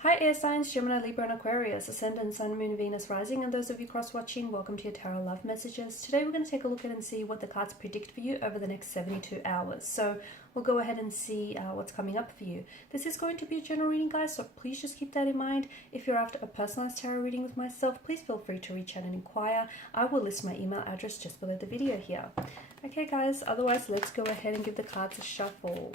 Hi air signs, Gemini, Libra and Aquarius, Ascendant, Sun, Moon, Venus, Rising, and those of you cross-watching, welcome to your Tarot Love Messages. Today we're going to take a look at and see what the cards predict for you over the next 72 hours. So we'll go ahead and see what's coming up for you. This is going to be a general reading, guys, so please just keep that in mind. If you're after a personalized tarot reading with myself, please feel free to reach out and inquire. I will list my email address just below the video here. Okay guys, otherwise let's go ahead and give the cards a shuffle.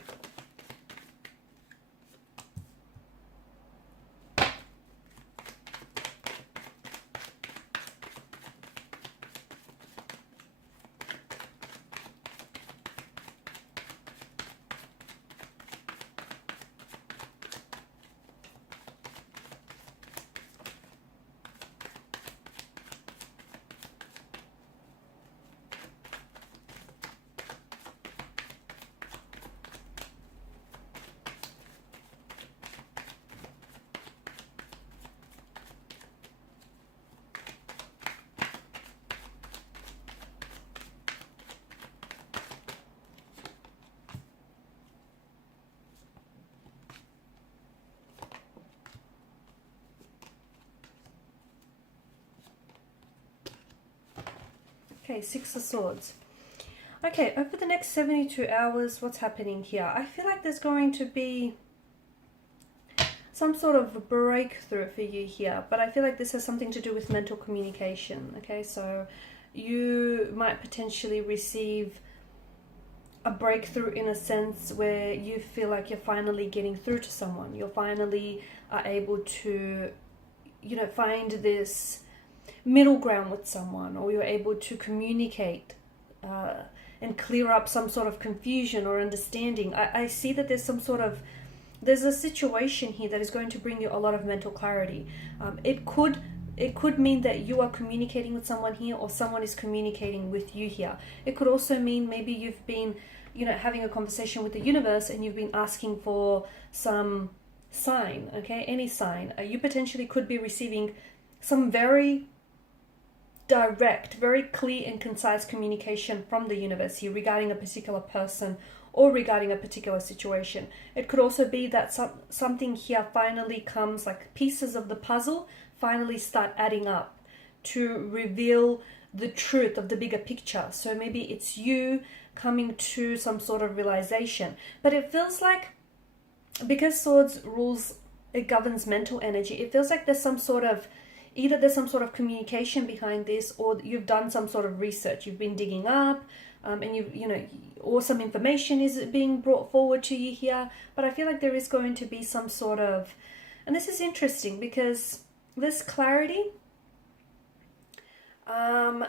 Okay, Six of Swords. Okay, over the next 72 hours, what's happening here? I feel like there's going to be some sort of breakthrough for you here, but I feel like this has something to do with mental communication. Okay, so you might potentially receive a breakthrough in a sense where you feel like you're finally getting through to someone. You're finally able to, find this middle ground with someone, or you're able to communicate and clear up some sort of confusion or understanding. I see that there's a situation here that is going to bring you a lot of mental clarity. It could mean that you are communicating with someone here, or someone is communicating with you here. It could also mean maybe you've been having a conversation with the universe and you've been asking for some sign. Okay, any sign. You potentially could be receiving some very direct, very clear and concise communication from the universe here regarding a particular person or regarding a particular situation. It could also be that something here finally comes, like pieces of the puzzle finally start adding up to reveal the truth of the bigger picture. So maybe it's you coming to some sort of realization. But it feels like, because Swords rules, it governs mental energy, it feels like there's some sort of communication behind this, or you've done some sort of research. You've been digging up, and or some information is being brought forward to you here. But I feel like there is going to be some sort of, and this is interesting because this clarity, and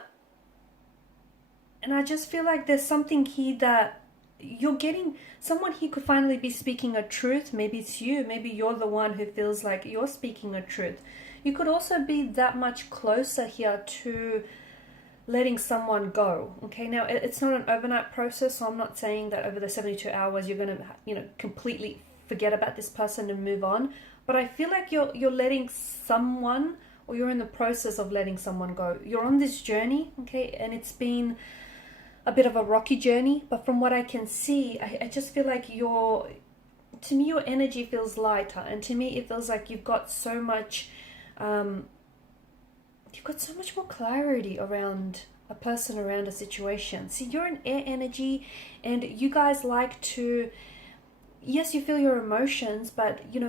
I just feel like there's something here that you're getting. Someone here could finally be speaking a truth. Maybe it's you. Maybe you're the one who feels like you're speaking a truth. You could also be that much closer here to letting someone go. Okay, now it's not an overnight process, so I'm not saying that over the 72 hours you're going to, completely forget about this person and move on. But I feel like you're letting someone, or you're in the process of letting someone go. You're on this journey, okay, and it's been a bit of a rocky journey. But from what I can see, I just feel like to me, your energy feels lighter, and to me, it feels like you've got so much. You've got so much more clarity around a person, around a situation. See, you're an air energy, and you guys like to, yes, you feel your emotions, but you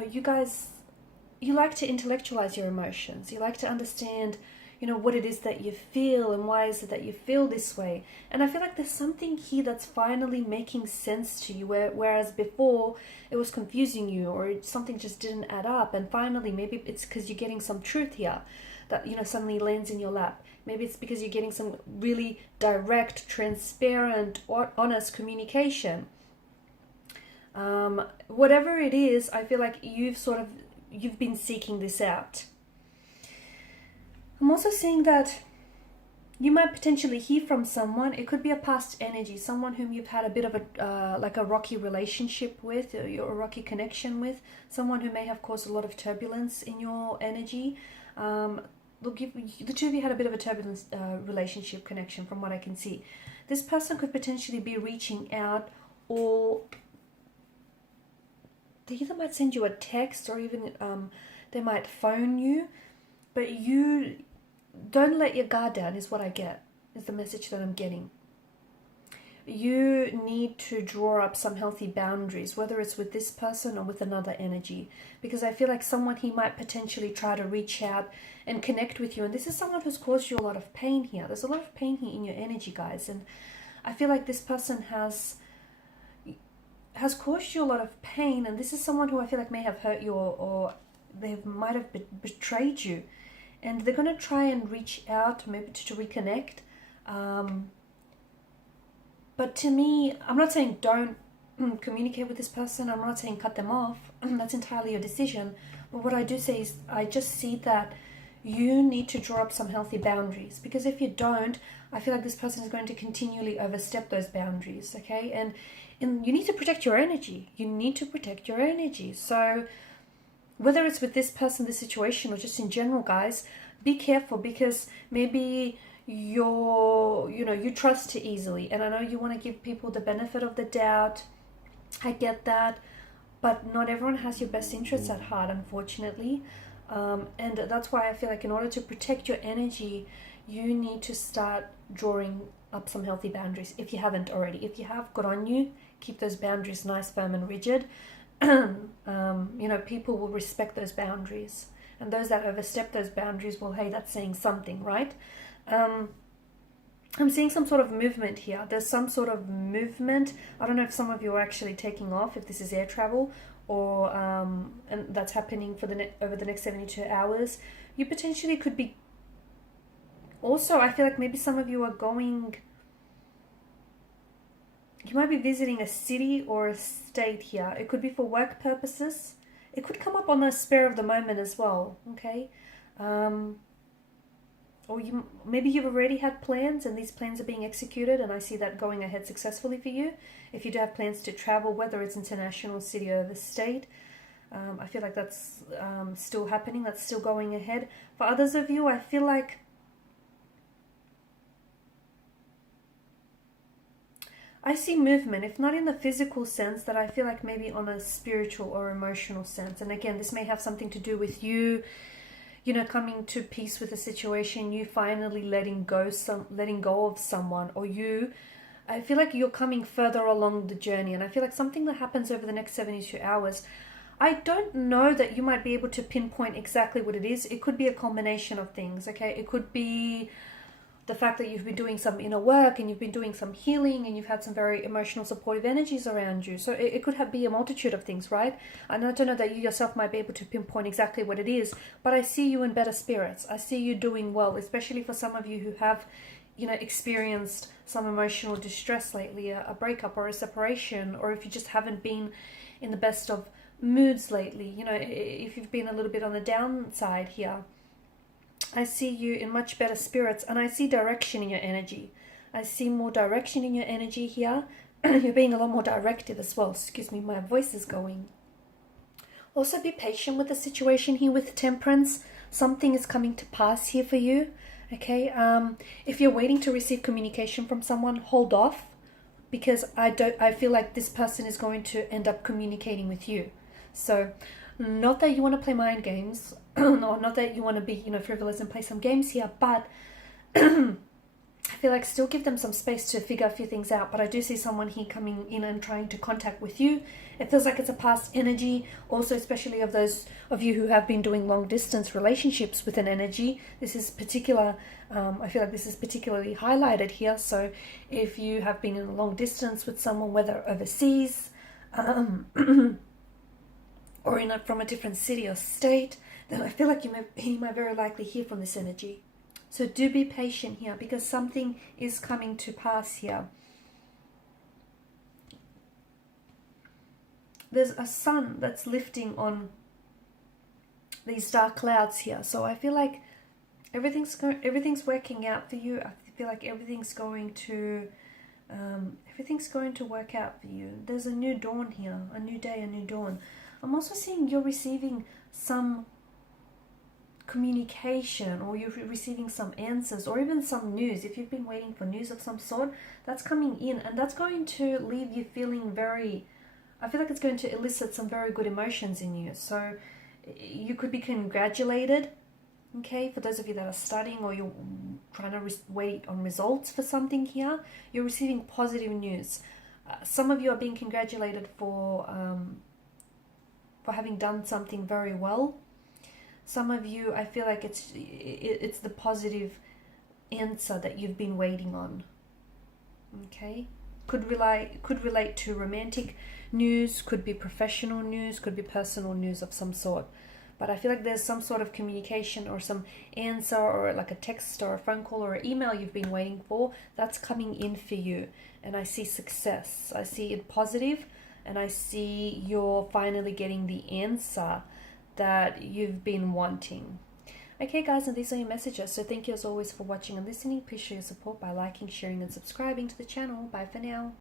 like to intellectualize your emotions. You like to understand, what it is that you feel and why is it that you feel this way. And I feel like there's something here that's finally making sense to you, whereas before it was confusing you, or something just didn't add up. And finally, maybe it's because you're getting some truth here that suddenly lands in your lap. Maybe it's because you're getting some really direct, transparent, or honest communication. Whatever it is, I feel like you've been seeking this out. I'm also seeing that you might potentially hear from someone. It could be a past energy, someone whom you've had a bit of a rocky relationship with, or a rocky connection with, someone who may have caused a lot of turbulence in your energy. The two of you had a bit of a turbulent relationship connection from what I can see. This person could potentially be reaching out or they either might send you a text or even they might phone you, but you don't let your guard down is what I get, is the message that I'm getting. You need to draw up some healthy boundaries, whether it's with this person or with another energy, because I feel like someone he might potentially try to reach out and connect with you, and this is someone who's caused you a lot of pain here. There's a lot of pain here in your energy, guys, and I feel like this person has caused you a lot of pain, and this is someone who I feel like may have hurt you, or they might have betrayed you, and they're going to try and reach out maybe to reconnect. But to me, I'm not saying don't communicate with this person. I'm not saying cut them off. That's entirely your decision. But what I do say is I just see that you need to draw up some healthy boundaries, because if you don't, I feel like this person is going to continually overstep those boundaries, okay? And you need to protect your energy. You need to protect your energy. So whether it's with this person, this situation, or just in general, guys, be careful, because maybe you trust too easily, and I know you want to give people the benefit of the doubt. I get that, but not everyone has your best interests at heart, unfortunately. And that's why I feel like in order to protect your energy, you need to start drawing up some healthy boundaries if you haven't already. If you have, good on you. Keep those boundaries nice, firm, and rigid. People will respect those boundaries, and those that overstep those boundaries, well, hey, that's saying something, right? I'm seeing some sort of movement here. There's some sort of movement. I don't know if some of you are actually taking off, if this is air travel, or and that's happening for over the next 72 hours. You potentially could be. Also, I feel like maybe some of you are going. You might be visiting a city or a state here. It could be for work purposes. It could come up on the spur of the moment as well. Okay. Or maybe you've already had plans and these plans are being executed, and I see that going ahead successfully for you. If you do have plans to travel, whether it's international, city, or the state, I feel like that's still happening. That's still going ahead. For others of you, I feel like I see movement, if not in the physical sense, that I feel like maybe on a spiritual or emotional sense. And again, this may have something to do with you coming to peace with a situation, you finally letting go of someone, or I feel like you're coming further along the journey. And I feel like something that happens over the next 72 hours, I don't know that you might be able to pinpoint exactly what it is. It could be a combination of things, okay? It could be the fact that you've been doing some inner work and you've been doing some healing and you've had some very emotional supportive energies around you. So it could be a multitude of things, right? And I don't know that you yourself might be able to pinpoint exactly what it is, but I see you in better spirits. I see you doing well, especially for some of you who have, experienced some emotional distress lately, a breakup or a separation, or if you just haven't been in the best of moods lately, if you've been a little bit on the downside here. I see you in much better spirits, and I see direction in your energy. I see more direction in your energy here. You're being a lot more directive as well. Excuse me, my voice is going. Also, be patient with the situation here with Temperance. Something is coming to pass here for you. Okay. If you're waiting to receive communication from someone, hold off, because I feel like this person is going to end up communicating with you. So, not that you want to play mind games, or not that you want to be, frivolous and play some games here, but I feel like still give them some space to figure a few things out. But I do see someone here coming in and trying to contact with you. It feels like it's a past energy. Also, especially of those of you who have been doing long distance relationships with an energy. This is particular. I feel like this is particularly highlighted here. So if you have been in a long distance with someone, whether overseas, or from a different city or state, then I feel like you might very likely hear from this energy. So do be patient here, because something is coming to pass here. There's a sun that's lifting on these dark clouds here. So I feel like everything's working out for you. I feel like everything's going to work out for you. There's a new dawn here, a new day, a new dawn. I'm also seeing you're receiving some communication, or you're receiving some answers, or even some news. If you've been waiting for news of some sort, that's coming in, and that's going to leave you feeling very I feel like it's going to elicit some very good emotions in you. So you could be congratulated, okay? For those of you that are studying or you're trying to wait on results for something here, you're receiving positive news. Some of you are being congratulated for having done something very well. Some of you, I feel like it's the positive answer that you've been waiting on. Okay, could relate to romantic news, could be professional news, could be personal news of some sort. But I feel like there's some sort of communication or some answer or like a text or a phone call or an email you've been waiting for that's coming in for you. And I see success. I see it positive, and I see you're finally getting the answer that you've been wanting. Okay guys, and these are your messages. So thank you as always for watching and listening. Please show your support by liking, sharing and subscribing to the channel. Bye for now.